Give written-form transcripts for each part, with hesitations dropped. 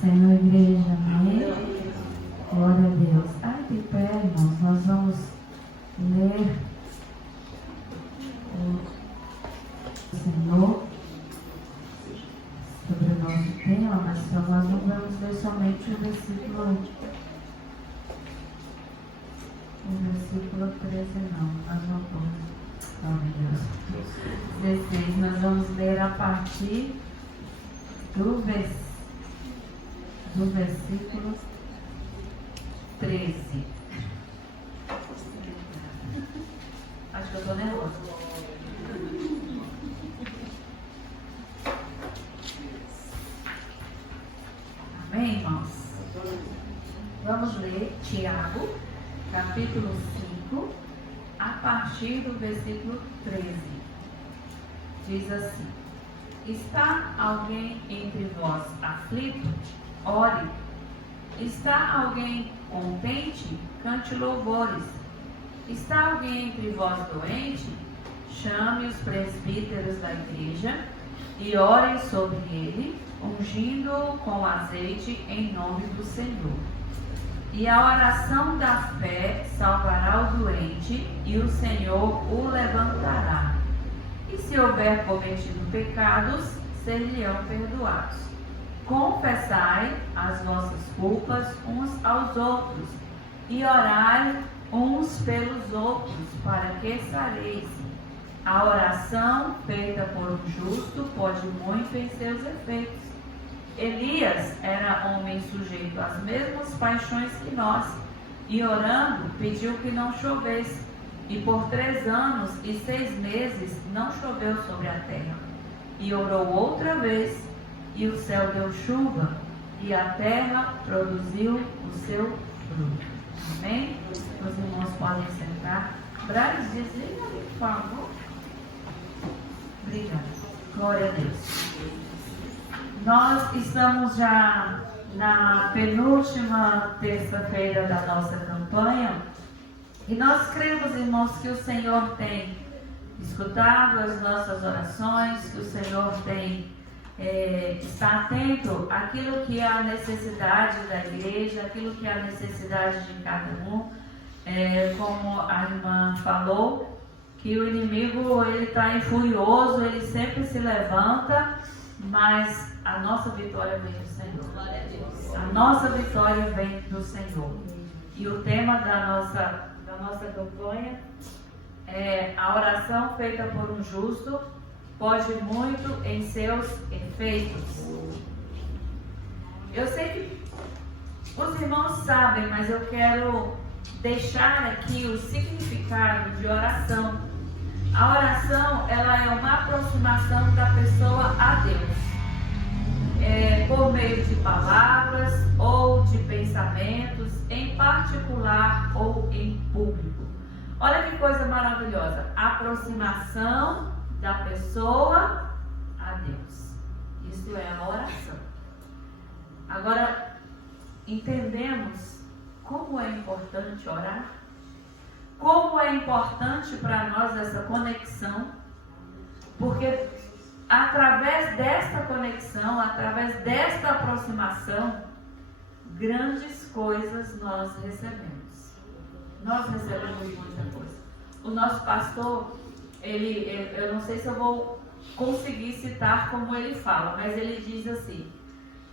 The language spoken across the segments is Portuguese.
Senhor, igreja, amém? Glória a Deus. Ai, de pé, irmãos, nós vamos ler o Senhor sobre o nosso tema, mas nós não vamos ler somente o versículo 13, não. Nós não vamos. Oh, meu Deus. 16. Nós vamos ler a partir do versículo 13. Acho que eu estou nervosa. Amém, irmãos? Vamos ler Tiago, capítulo 5, a partir do versículo 13. Diz assim: Está alguém entre vós aflito? Ore. Está alguém contente? Cante louvores. Está alguém entre vós doente? Chame os presbíteros da igreja e orem sobre ele, ungindo-o com azeite em nome do Senhor. E a oração da fé salvará o doente, e o Senhor o levantará. E se houver cometido pecados, ser-lhe-ão perdoados. Confessai as vossas culpas uns aos outros, e orai uns pelos outros, para que sareis. A oração feita por um justo pode muito em seus efeitos. Elias era homem sujeito às mesmas paixões que nós, e orando pediu que não chovesse, e por 3 anos e 6 meses não choveu sobre a terra. E orou outra vez, e o céu deu chuva, e a terra produziu o seu fruto. Amém? Os irmãos podem sentar. Braz, desliga-me, por favor. Obrigada. Glória a Deus. Nós estamos já na penúltima terça-feira da nossa campanha, e nós cremos, irmãos, que o Senhor tem escutado as nossas orações, que o Senhor tem está atento àquilo que é a necessidade da igreja, aquilo que é a necessidade de cada um. Como a irmã falou, que o inimigo ele está furioso, ele sempre se levanta, mas a nossa vitória vem do Senhor. A nossa vitória vem do Senhor. E o tema da nossa campanha é a oração feita por um justo pode muito em seus efeitos. Eu sei que os irmãos sabem, mas eu quero deixar aqui o significado de oração. A oração, ela é uma aproximação da pessoa a Deus, por meio de palavras ou de pensamentos, em particular ou em público. Olha que coisa maravilhosa, aproximação da pessoa a Deus. Isso é a oração. Agora, entendemos como é importante orar? Como é importante para nós essa conexão? Porque através desta conexão, através desta aproximação, grandes coisas nós recebemos. Nós recebemos muita coisa. O nosso pastor, eu não sei se eu vou conseguir citar como ele fala, mas ele diz assim,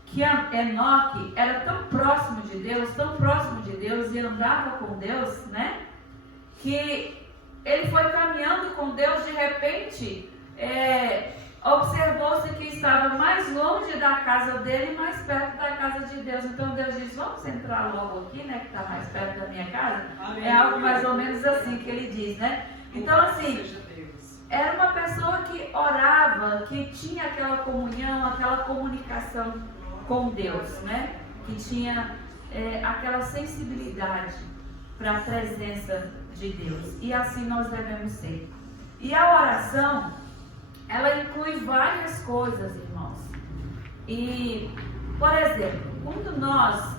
que Enoque era tão próximo de Deus e andava com Deus, né? Que ele foi caminhando com Deus, de repente, observou-se que estava mais longe da casa dele e mais perto da casa de Deus. Então Deus diz, vamos entrar logo aqui, né? Que está mais perto da minha casa. Amém. É algo mais ou menos assim que ele diz, né? Então assim, era uma pessoa que orava, que tinha aquela comunhão, aquela comunicação com Deus, né? Que tinha aquela sensibilidade para a presença de Deus. E assim nós devemos ser. E a oração, ela inclui várias coisas, irmãos. E, por exemplo, quando nós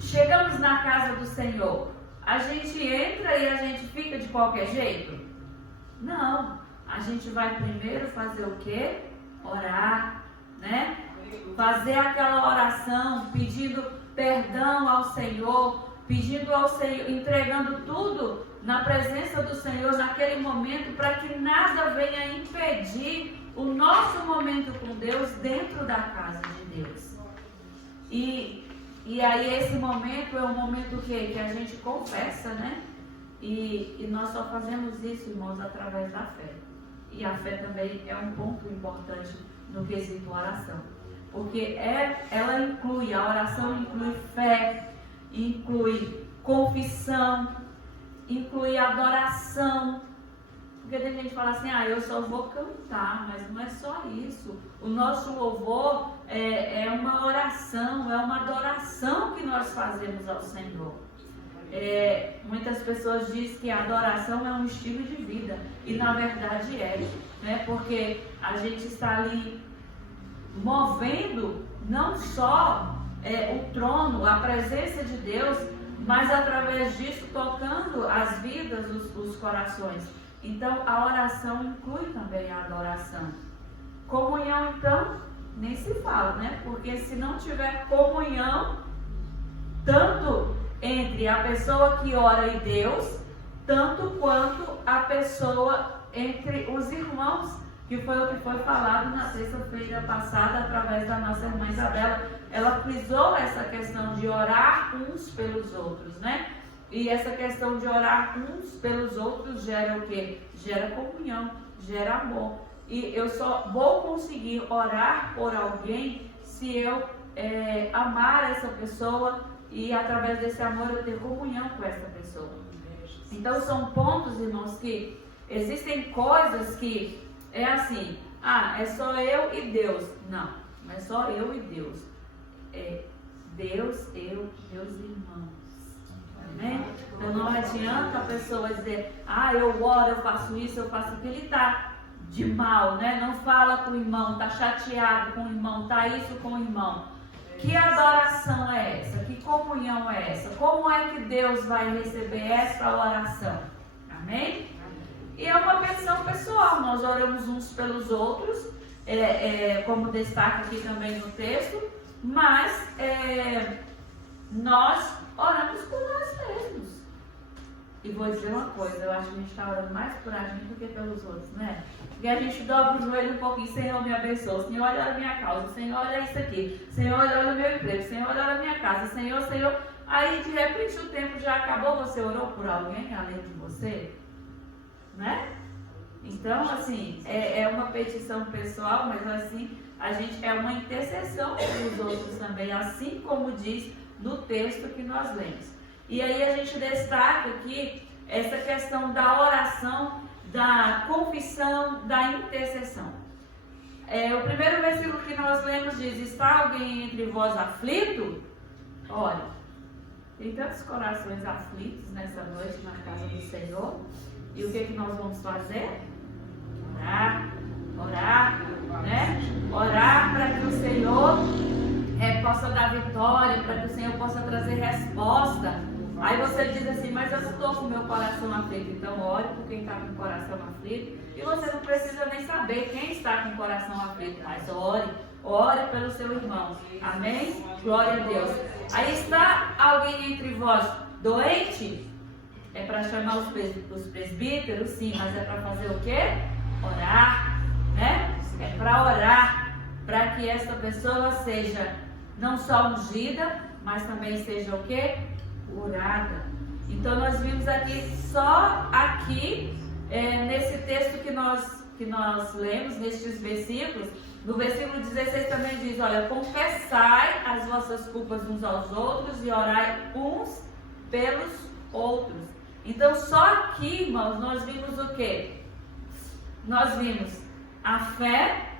chegamos na casa do Senhor, a gente entra e a gente fica de qualquer jeito? Não. A gente vai primeiro fazer o quê? Orar, né? fazer aquela oração, pedindo perdão ao Senhor, pedindo ao Senhor, entregando tudo na presença do Senhor naquele momento, para que nada venha impedir o nosso momento com Deus dentro da casa de Deus. E aí esse momento é um momento que a gente confessa, né? E nós só fazemos isso, irmãos, através da fé. E a fé também é um ponto importante no quesito oração. Porque ela inclui, a oração inclui fé, inclui confissão, inclui adoração. Porque tem gente que fala assim, eu só vou cantar, mas não é só isso. O nosso louvor é uma oração, é uma adoração que nós fazemos ao Senhor. Muitas pessoas dizem que a adoração é um estilo de vida, e na verdade né? Porque a gente está ali movendo não só o trono, a presença de Deus, mas através disso tocando as vidas, os corações. Então a oração inclui também a adoração. Comunhão, então, nem se fala, né? Porque se não tiver comunhão, tanto entre a pessoa que ora e Deus, tanto quanto a pessoa entre os irmãos, que foi o que foi falado na sexta-feira passada através da nossa irmã Isabela. Ela frisou essa questão de orar uns pelos outros, né? E essa questão de orar uns pelos outros gera o quê? Gera comunhão, gera amor. E eu só vou conseguir orar por alguém se eu amar essa pessoa e através desse amor eu ter comunhão com essa pessoa. Então são pontos, irmãos, que existem coisas que é assim, é só eu e Deus. Não, não é só eu e Deus. É Deus, eu, meus irmãos. Amém? Então não adianta a pessoa dizer, eu oro, eu faço isso, eu faço aquilo, e está de mal, né? Não fala com o irmão, está chateado com o irmão, está isso com o irmão. Que adoração é essa? Que comunhão é essa? Como é que Deus vai receber essa oração? Amém? E é uma petição pessoal, nós oramos uns pelos outros, como destaca aqui também no texto, mas nós oramos por nós mesmos. E vou dizer uma coisa, eu acho que a gente está orando mais por a gente do que pelos outros, né? Porque a gente dobra o joelho um pouquinho, Senhor, me abençoa, Senhor, olha a minha causa, Senhor, olha isso aqui, Senhor, olha o meu emprego, Senhor, olha a minha casa, Senhor, Senhor. Aí de repente o tempo já acabou, você orou por alguém além de você? Né? Então, assim, é uma petição pessoal, mas assim, a gente é uma intercessão pelos outros também, assim como diz no texto que nós lemos. E aí a gente destaca aqui essa questão da oração, da confissão, da intercessão. O primeiro versículo que nós lemos diz, está alguém entre vós aflito? Olha, tem tantos corações aflitos nessa noite na casa do Senhor. E o que nós vamos fazer? Orar, né? Orar para que o Senhor possa dar vitória, para que o Senhor possa trazer resposta. Aí você diz assim, mas eu não estou com o meu coração aflito. Então ore por quem está com o coração aflito. E você não precisa nem saber quem está com o coração aflito, mas ore pelo seu irmão. Amém? Glória a Deus. Aí está alguém entre vós doente? É para chamar os presbíteros, sim, mas é para fazer o quê? Orar, né? É para orar, para que esta pessoa seja não só ungida, mas também seja o quê? Curada. Então nós vimos aqui, só aqui, nesse texto que nós lemos, nestes versículos, no versículo 16 também diz, olha, confessai as vossas culpas uns aos outros e orai uns pelos outros. Então, só aqui, irmãos, nós vimos o quê? Nós vimos a fé,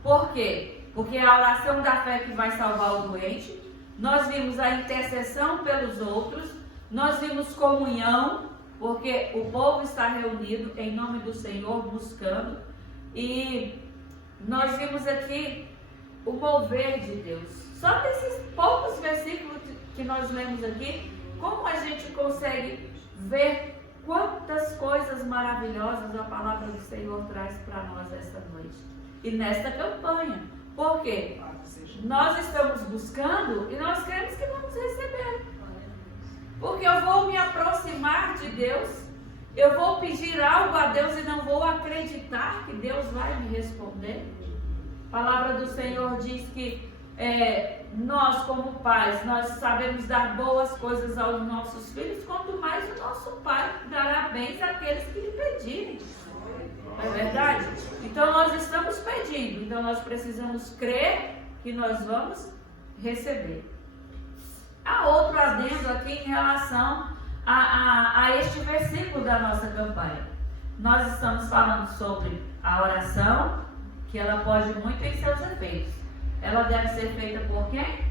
por quê? Porque é a oração da fé que vai salvar o doente. Nós vimos a intercessão pelos outros. Nós vimos comunhão, porque o povo está reunido em nome do Senhor, buscando. E nós vimos aqui o mover de Deus. Só desses poucos versículos que nós lemos aqui, como a gente consegue ver quantas coisas maravilhosas a palavra do Senhor traz para nós esta noite e nesta campanha, Por quê? Nós estamos buscando e nós queremos que vamos receber. Porque eu vou me aproximar de Deus, eu vou pedir algo a Deus e não vou acreditar que Deus vai me responder. A palavra do Senhor diz que nós, como pais, nós sabemos dar boas coisas aos nossos filhos, quanto mais o nosso Pai dará bens àqueles que lhe pedirem. Não é verdade? Então nós estamos pedindo, então nós precisamos crer que nós vamos receber. Há outro adendo aqui em relação a este versículo da nossa campanha. Nós estamos falando sobre a oração, que ela pode muito em seus efeitos. Ela deve ser feita por quem?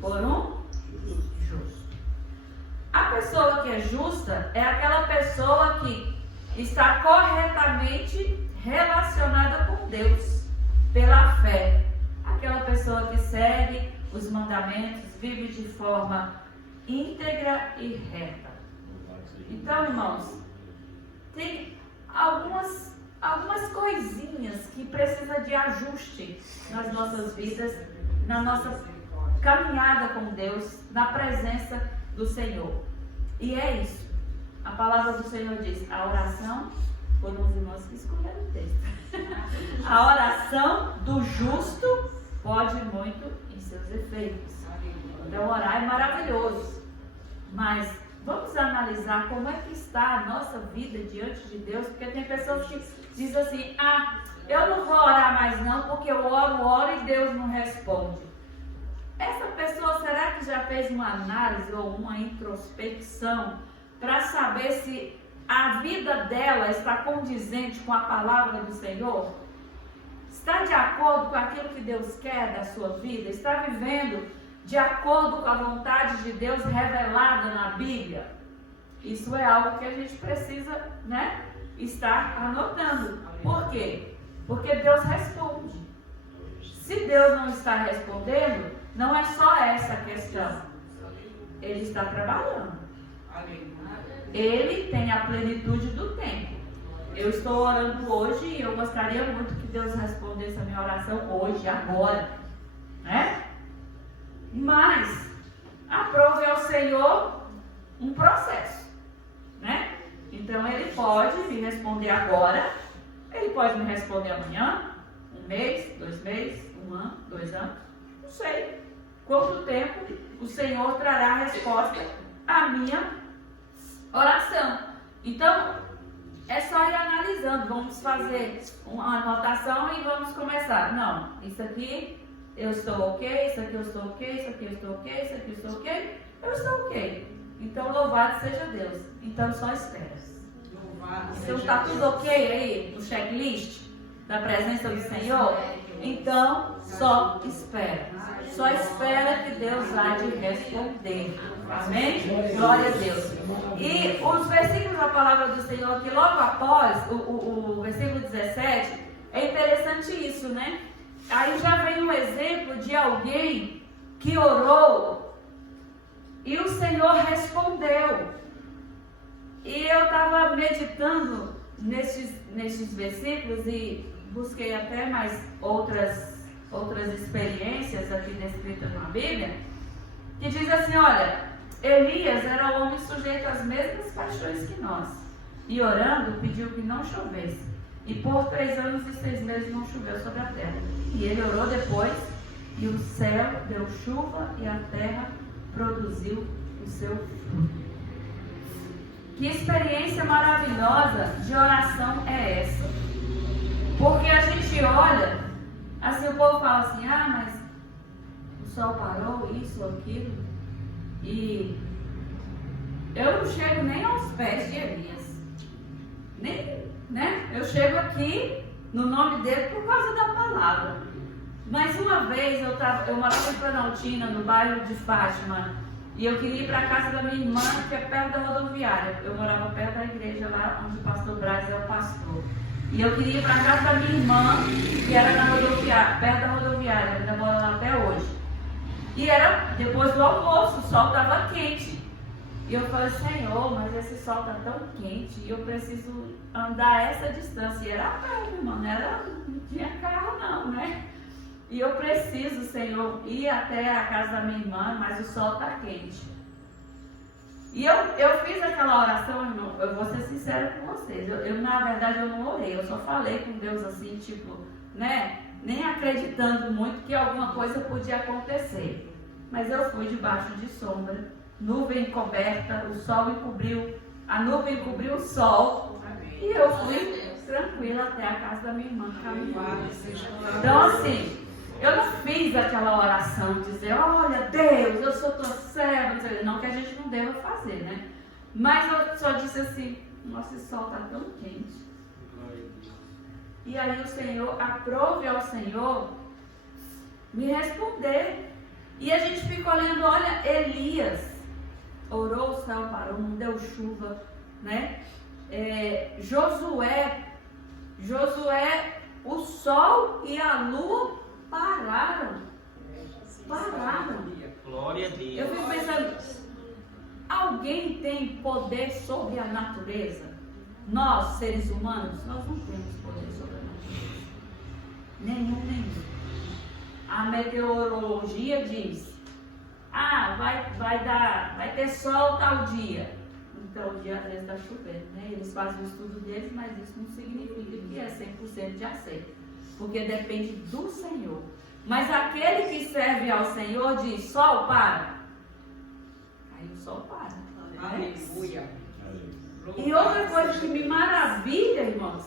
Por um justo. A pessoa que é justa é aquela pessoa que está corretamente relacionada com Deus, pela fé. Aquela pessoa que segue os mandamentos, vive de forma íntegra e reta. Então, irmãos, tem algumas coisinhas que precisam de ajuste nas nossas vidas, na nossa caminhada com Deus, na presença do Senhor. E é isso. A palavra do Senhor diz, a oração, foram os irmãos que escolheram o texto. A oração do justo pode muito em seus efeitos. Então orar é maravilhoso. Mas vamos analisar como é que está a nossa vida diante de Deus, porque tem pessoas que dizem assim, eu não vou orar mais não, porque eu oro e Deus não responde. Essa pessoa, será que já fez uma análise ou uma introspecção para saber se a vida dela está condizente com a palavra do Senhor? Está de acordo com aquilo que Deus quer da sua vida? Está vivendo de acordo com a vontade de Deus revelada na Bíblia? Isso é algo que a gente precisa, estar anotando. Por quê? Porque Deus responde. Se Deus não está respondendo, não é só essa a questão. Ele está trabalhando. Ele tem a plenitude do tempo. Eu estou orando hoje e eu gostaria muito que Deus respondesse a minha oração hoje, agora, Mas aprove ao Senhor um processo, Então Ele pode me responder agora, Ele pode me responder amanhã, 1 mês, 2 meses, 1 ano, 2 anos, não sei quanto tempo o Senhor trará a resposta à minha oração. Então é só ir analisando, vamos fazer uma anotação e vamos começar. Não, isso aqui eu estou ok, isso aqui eu estou ok, isso aqui eu estou ok, isso aqui eu estou ok, eu estou ok. Então louvado seja Deus. Então só espera. Então está tudo ok aí no checklist da presença do Senhor? Então só espera. Só espera que Deus vai te responder. Amém? Glória a Deus. E os versículos da palavra do Senhor aqui, logo após o versículo 17, é interessante isso, Aí já vem um exemplo de alguém que orou e o Senhor respondeu. E eu estava meditando nesses versículos e busquei até mais outras experiências aqui descritas na Bíblia, que diz assim, olha, Elias era um homem sujeito às mesmas paixões que nós, e orando pediu que não chovesse, e por 3 anos e 6 meses não choveu sobre a terra. E ele orou depois, e o céu deu chuva, e a terra produziu o seu fruto. Que experiência maravilhosa de oração é essa? Porque a gente olha, assim o povo fala assim, mas o sol parou, isso, aquilo, e eu não chego nem aos pés de Elias, eu chego aqui no nome dele por causa da palavra. Mas uma vez eu morava em Planaltina, no bairro de Fátima, e eu queria ir para a casa da minha irmã, que é perto da rodoviária. Eu morava perto da igreja lá onde o pastor Braz é o pastor. E eu queria ir para a casa da minha irmã, que era na rodoviária, perto da rodoviária, ainda mora lá até hoje. E era depois do almoço, o sol estava quente. E eu falei, Senhor, mas esse sol está tão quente e eu preciso andar essa distância. E era a pé, irmão, não tinha carro não, E eu preciso, Senhor, ir até a casa da minha irmã, mas o sol está quente. E eu fiz aquela oração, irmão, eu vou ser sincera com vocês. Na verdade, eu não orei, eu só falei com Deus assim, tipo, né? Nem acreditando muito que alguma coisa podia acontecer. Mas eu fui debaixo de sombra, nuvem coberta, o sol encobriu, a nuvem encobriu o sol. E eu fui tranquila até a casa da minha irmã caminhando. Então, assim, eu não fiz aquela oração, dizer, olha, Deus, eu sou tua serva, não que a gente não deva fazer, né? Mas eu só disse assim, nossa, esse sol está tão quente. E aí o Senhor, aprove ao Senhor me responder. E a gente fica olhando, olha, Elias orou, o céu parou, não deu chuva, né? Josué, o sol e a lua pararam. Glória a Deus. Eu fico pensando, alguém tem poder sobre a natureza? Nós, seres humanos, nós não temos poder sobre a natureza. Nenhum. A meteorologia diz, vai ter sol tal dia. Então o dia às vezes está chovendo, né? Eles fazem o estudo deles, mas isso não significa que é 100% de acerto. Porque depende do Senhor. Mas aquele que serve ao Senhor diz, sol para. Aí o sol para. Aleluia. E outra coisa que me maravilha, irmãos,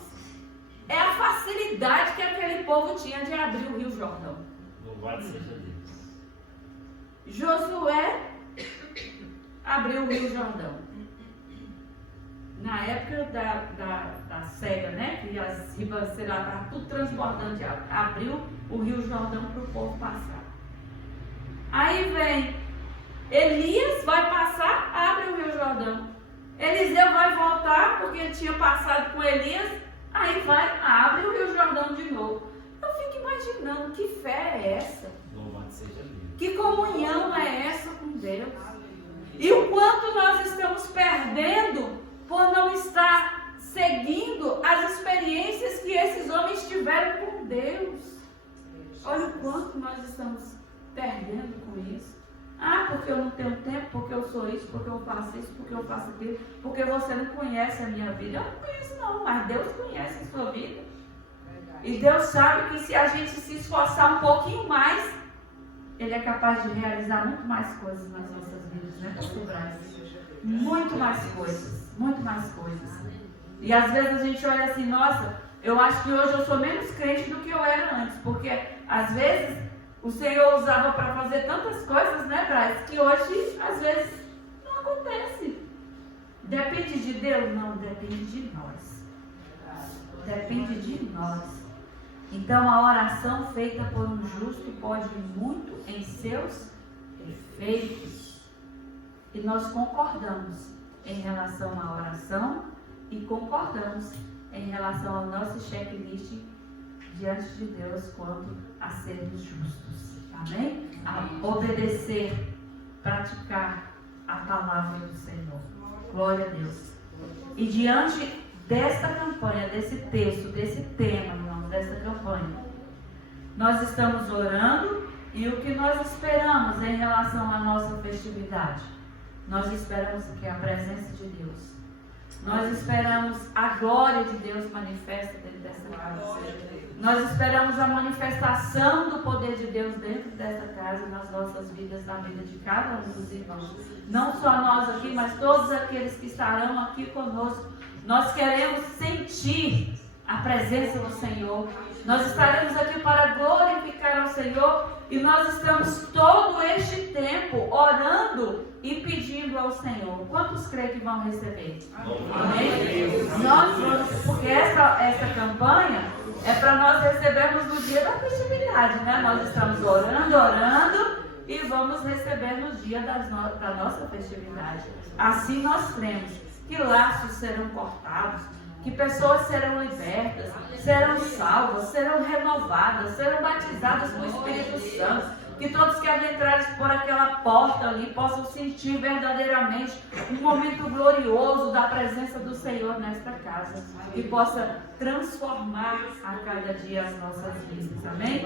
é a facilidade que aquele povo tinha de abrir o Rio Jordão. Louvado seja Deus. Josué abriu o Rio Jordão. Na época da cega, né? Que as ribanceiras estavam tudo transbordando de água. Abriu o Rio Jordão para o povo passar. Aí vem Elias, vai passar, abre o Rio Jordão. Eliseu vai voltar, porque ele tinha passado com Elias. Aí vai, abre o Rio Jordão de novo. Eu fico imaginando, que fé é essa? Louvado seja Deus. Que comunhão é essa com Deus? E o quanto nós estamos perdendo por não estar seguindo as experiências que esses homens tiveram com Deus. Olha o quanto nós estamos perdendo com isso. Porque eu não tenho tempo, porque eu sou isso, porque eu faço isso, porque eu faço aquilo, porque você não conhece a minha vida. Eu não conheço não, mas Deus conhece a sua vida. E Deus sabe que se a gente se esforçar um pouquinho mais, Ele é capaz de realizar muito mais coisas nas nossas vidas, né, Pastor Braz? Muito mais coisas. E às vezes a gente olha assim, nossa, eu acho que hoje eu sou menos crente do que eu era antes, porque às vezes o Senhor usava para fazer tantas coisas, né, Braz, que hoje às vezes não acontece. Depende de Deus? Não, depende de nós. Depende de nós. Então a oração feita por um justo pode muito em seus efeitos. E nós concordamos em relação à oração e concordamos em relação ao nosso checklist diante de Deus quanto a sermos justos. Amém? A obedecer, praticar a palavra do Senhor. Glória a Deus. E diante desta campanha, desse texto, desse tema, irmãos, dessa campanha, nós estamos orando e o que nós esperamos em relação à nossa festividade? Nós esperamos que a presença de Deus, nós esperamos a glória de Deus manifesta dentro dessa casa. Nós esperamos a manifestação do poder de Deus dentro dessa casa, nas nossas vidas, na vida de cada um dos irmãos. Não só nós aqui, mas todos aqueles que estarão aqui conosco. Nós queremos sentir a presença do Senhor. Nós estaremos aqui para glorificar ao Senhor e nós estamos todo este tempo orando e pedindo ao Senhor. Quantos creem que vão receber? Amém? Nós vamos, porque essa campanha é para nós recebermos no dia da festividade, né? Nós estamos orando e vamos receber no dia da nossa festividade. Assim nós cremos que laços serão cortados, que pessoas serão libertas, serão salvas, serão renovadas, serão batizadas com o Espírito Santo, que todos que adentrarem por aquela porta ali possam sentir verdadeiramente um momento glorioso da presença do Senhor nesta casa, que possa transformar a cada dia as nossas vidas. Amém?